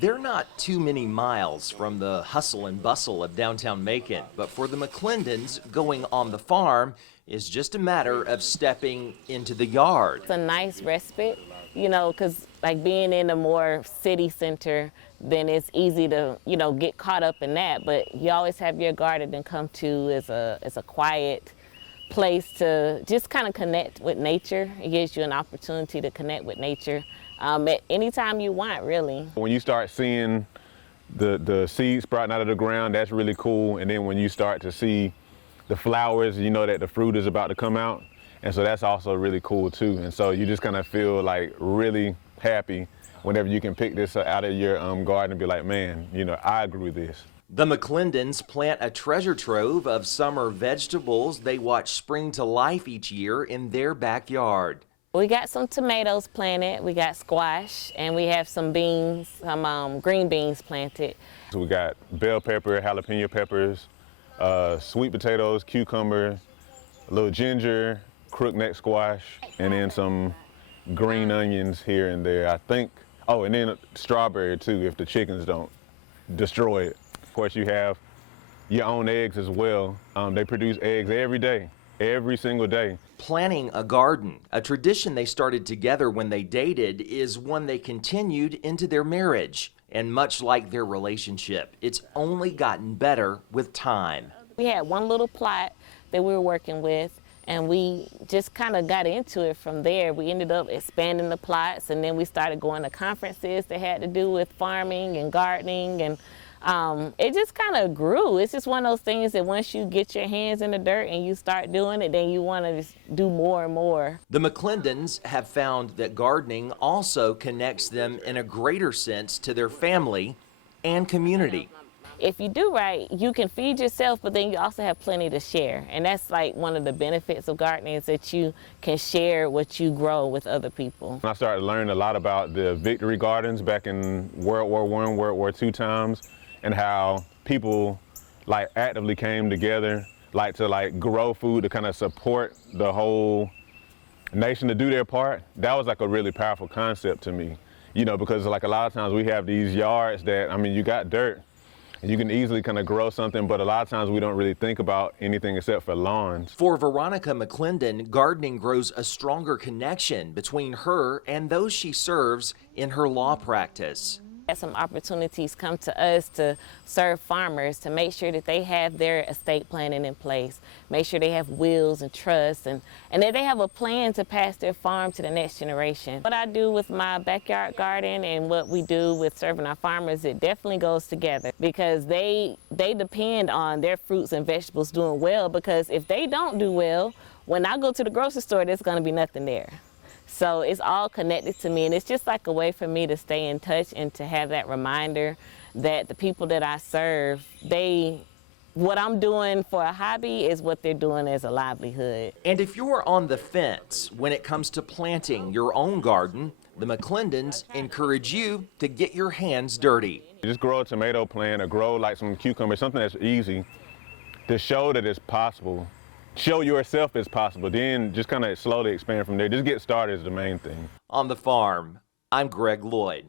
They're not too many miles from the hustle and bustle of downtown Macon, but for the McClendons, going on the farm is just a matter of stepping into the yard. It's a nice respite, you know, because like being in a more city center, then it's easy to, you know, get caught up in that. But you always have your garden to come to as a quiet place to just kind of connect with nature. It gives you an opportunity to connect with nature at any time you want, really. When you start seeing the seeds sprouting out of the ground, that's really cool. And then when you start to see the flowers, you know that the fruit is about to come out. And so that's also really cool too. And so you just kind of feel like really happy whenever you can pick this out of your garden and be like, man, you know, I grew this. The McClendons plant a treasure trove of summer vegetables they watch spring to life each year in their backyard. We got some tomatoes planted, we got squash, and we have some beans, some green beans planted. So we got bell pepper, jalapeno peppers, sweet potatoes, cucumber, a little ginger, crookneck squash, and then some green onions here and there, I think. Oh, and then strawberry too, if the chickens don't destroy it. Of course, you have your own eggs as well. They produce eggs every day, every single day. Planting a garden, a tradition they started together when they dated, is one they continued into their marriage. And much like their relationship, it's only gotten better with time. We had one little plot that we were working with, and we just kind of got into it from there. We ended up expanding the plots, and then we started going to conferences that had to do with farming and gardening, and it just kind of grew. It's just one of those things that once you get your hands in the dirt and you start doing it, then you want to just do more and more. The McClendons have found that gardening also connects them in a greater sense to their family and community. If you do right, you can feed yourself, but then you also have plenty to share. And that's like one of the benefits of gardening, is that you can share what you grow with other people. I started learning a lot about the victory gardens back in World War I, World War II times, and how people like actively came together to grow food to kind of support the whole nation to do their part. That was like a really powerful concept to me, you know, because like a lot of times we have these yards that, I mean, you got dirt and you can easily kind of grow something, but a lot of times we don't really think about anything except for lawns. For Veronica McClendon, gardening grows a stronger connection between her and those she serves in her law practice. Some opportunities come to us to serve farmers, to make sure that they have their estate planning in place, make sure they have wills and trusts, and that they have a plan to pass their farm to the next generation. What I do with my backyard garden and what we do with serving our farmers, it definitely goes together, because they depend on their fruits and vegetables doing well, because if they don't do well, when I go to the grocery store, there's going to be nothing there. So it's all connected to me, and it's just like a way for me to stay in touch and to have that reminder that the people that I serve, what I'm doing for a hobby is what they're doing as a livelihood. And if you're on the fence when it comes to planting your own garden, the McClendons encourage you to get your hands dirty. Just grow a tomato plant or grow like some cucumbers, something that's easy to show that it's possible. Show yourself it's possible, then just kind of slowly expand from there. Just get started is the main thing. On the farm, I'm Greg Loyd.